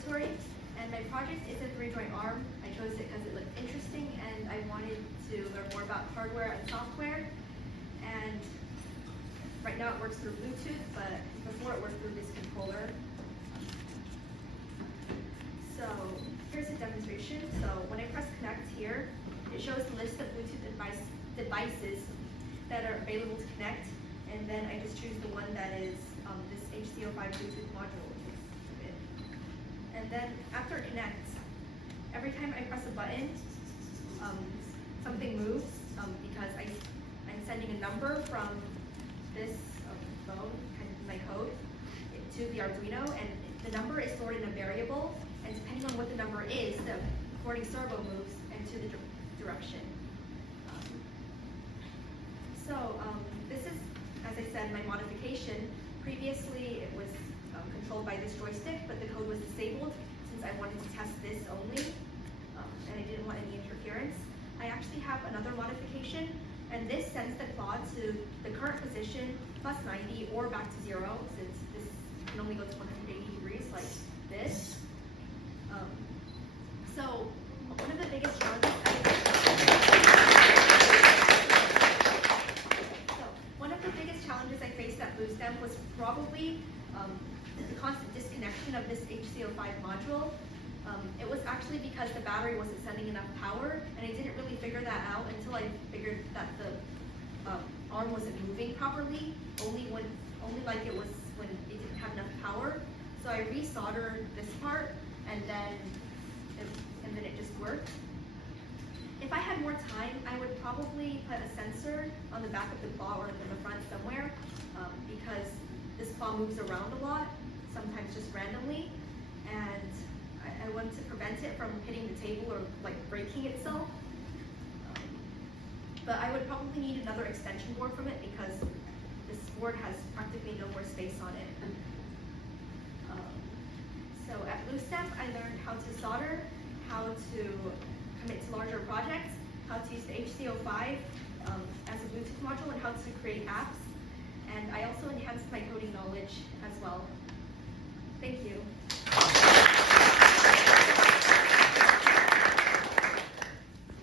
laboratory, and my project is a 3-joint arm. I chose it because it looked interesting and I wanted to learn more about hardware and software. And right now it works through Bluetooth, but before it worked through this controller. So here's a demonstration. So when I press connect here, it shows the list of Bluetooth devices that are available to connect, and then I just choose the one that is this HC05 Bluetooth module. And then after it connects, every time I press a button, something moves because I'm sending a number from this phone, my code, to the Arduino, and the number is stored in a variable, and depending on what the number is, the recording servo moves into the direction. This is, as I said, my modification. Previously, it was controlled by this joystick, but the code was disabled since I wanted to test this only, and I didn't want any interference. I actually have another modification, and this sends the claw to the current position plus 90 or back to 0, since this can only go to 180 degrees like this. So one of the biggest challenges I faced at BlueStem was probably the constant disconnection of this HC05 module. It was actually because the battery wasn't sending enough power, and I didn't really figure that out until I figured that the arm wasn't moving properly, only like it was when it didn't have enough power. So I resoldered this part, and then it just worked. If I had more time, I would probably put a sensor on the back of the claw or in the front somewhere, because this claw moves around a lot, sometimes just randomly, and I want to prevent it from hitting the table or like breaking itself. But I would probably need another extension board from it because this board has practically no more space on it. So at BlueStem, I learned how to solder, how to commit to larger projects, how to use the HC05 as a Bluetooth module, and how to create apps. And I also enhanced my coding knowledge as well. Thank you.